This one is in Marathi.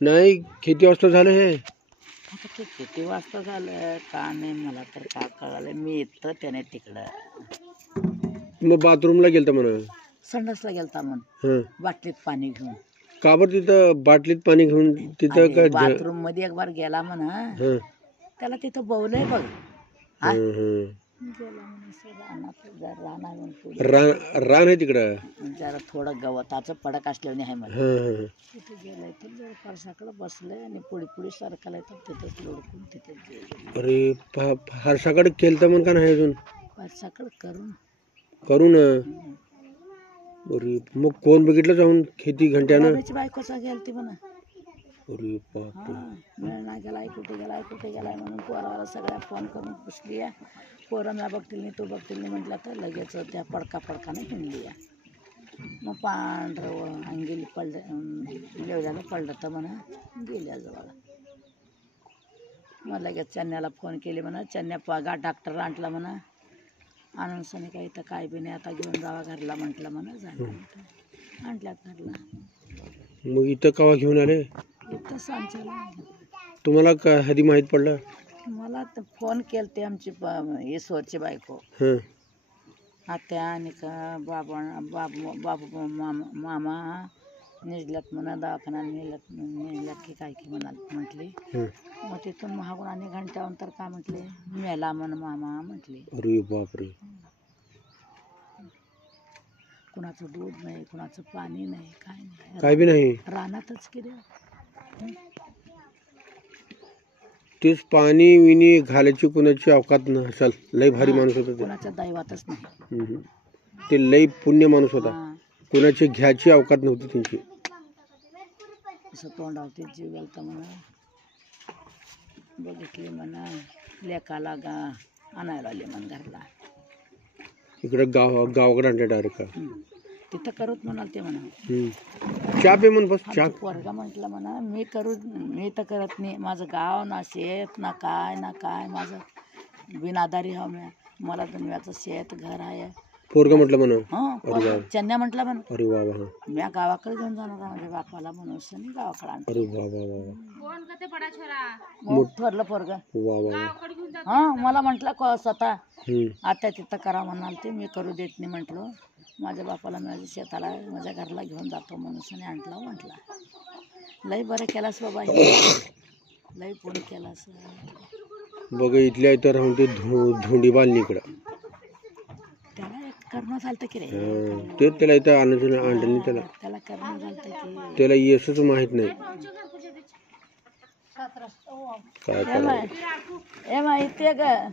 नाही किती वाजता झालं हे? आता ते किती वाजता झालं का नाही मला तर का कळालं. मी इथं त्याने तिकडं मग बाथरूमला गेलता म्हणा. संडासला गेलता म्हण हं. बाटलीत पाणी घेऊन. का बरं तिथं बाटलीत पाणी घेऊन तिथं का बाथरूम मध्ये एक बार गेला म्हणा. हं. त्याला तिथं बवलंय बघ. हा? हं, हं. गेला म्हणे असं रानात जरा रान आहे म्हणून रान आहे तिकडं. जरा थोडं गवताचं पडक असल्याने आहे मला. हं, हं. तिथे गेलाय तर जरा फारसाकडे बसलंय आणि पुढे पुढे सरकलाय तर तिथंच लोडकून तिथेच गेलं. अरे फारसाकडे केलं म्हण का नाही अजून? फारसाकडे करू ना. अरे मग कोण बघितलं जाऊन किती घंट्यानं? बाबाची बायकोचा गेलती म्हणा. अरे बापरे. मिळणार गेलाय कुठे गेलाय म्हणून पोराला सगळ्या फोन करून पुसली आहे. पोरांना बघतील नाही, तू बघतील नाही म्हटलं तर लगेच त्या पडकाने हिंडली आहे. मग पांढरं अंगेली लेवल्याला पडलं तर म्हणा गेल्या जवळ. मग लगेच चन्याला फोन केले म्हणा. चन्या डॉक्टर आणला म्हणा. आणून सनी काही तर काय बी नाही आता घेऊन जावा घरला म्हटलं म्हणा. झालं आणल्यात घरला. मग इथं केव्हा घेऊन आले? इथं सांच्याला. तुम्हाला का आधी माहीत पडलं? मला तर फोन केले ते आमची ईश्वरची बायको. हं. आत्या आणि का बाबू मामा निजल्यात म्हणा दवाखाना नेल्यात की काय की म्हटली. मग तिथून महागून आणि घंट्यानंतर काय म्हटले मेला म्हण मामा म्हटली. अरे बापरे. कुणाचं दूध नाही, कुणाचं पाणी नाही, काय नाही, काय बी नाही. रानातच किती तेच पाणी विणी घालायची कुणाची अवकात नसल. लय भारी माणूस होता ते. कुणाच्या दैवातच नाही. ते लय पुण्य माणूस होता. कुणाची घ्यायची अवकात नव्हती त्यांची. असं तोंडावती जीव गेलता म्हणा. बघितली म्हणा लेकाला आणायला आले म्हण घरला. इकडे गावाकडे आणले डायरेक्ट का? तिथं करूत म्हणाल ते म्हणा. चहा पे म्हण बस. चहा पोरगा म्हटलं म्हणा मी तर करत नाही. माझं गाव ना शेत ना काय माझं बिनादारी हा मला दुनियाचं शेत घर आहे. पोरगा म्हटलं म्हणा. चन्या म्हटलं म्हणा. अरे वा वा. मी गावाकडे घेऊन जाणार माझ्या बापाला म्हणून गावाकडे आणतो. अरे वा वा वा. ठरलं पोरग. वा वा. हा मला म्हटलं स्वतः आता तिथं करा म्हणाल ते मी करू देत नाही म्हटलं. माझ्या बापाला माझ्या शेताला माझ्या घरला घेऊन जातो म्हणून आणला म्हटलं. लय बरं केलास बाबा. लय पुढे केलास बघ. इथल्या इथं राहून ते धोंडी बांधली इकडं. त्याला करणं झालं की रे. ते त्याला इथं आणलं त्याला करणं झालं की त्याला यशच माहित नाही काय ए माहिती ग.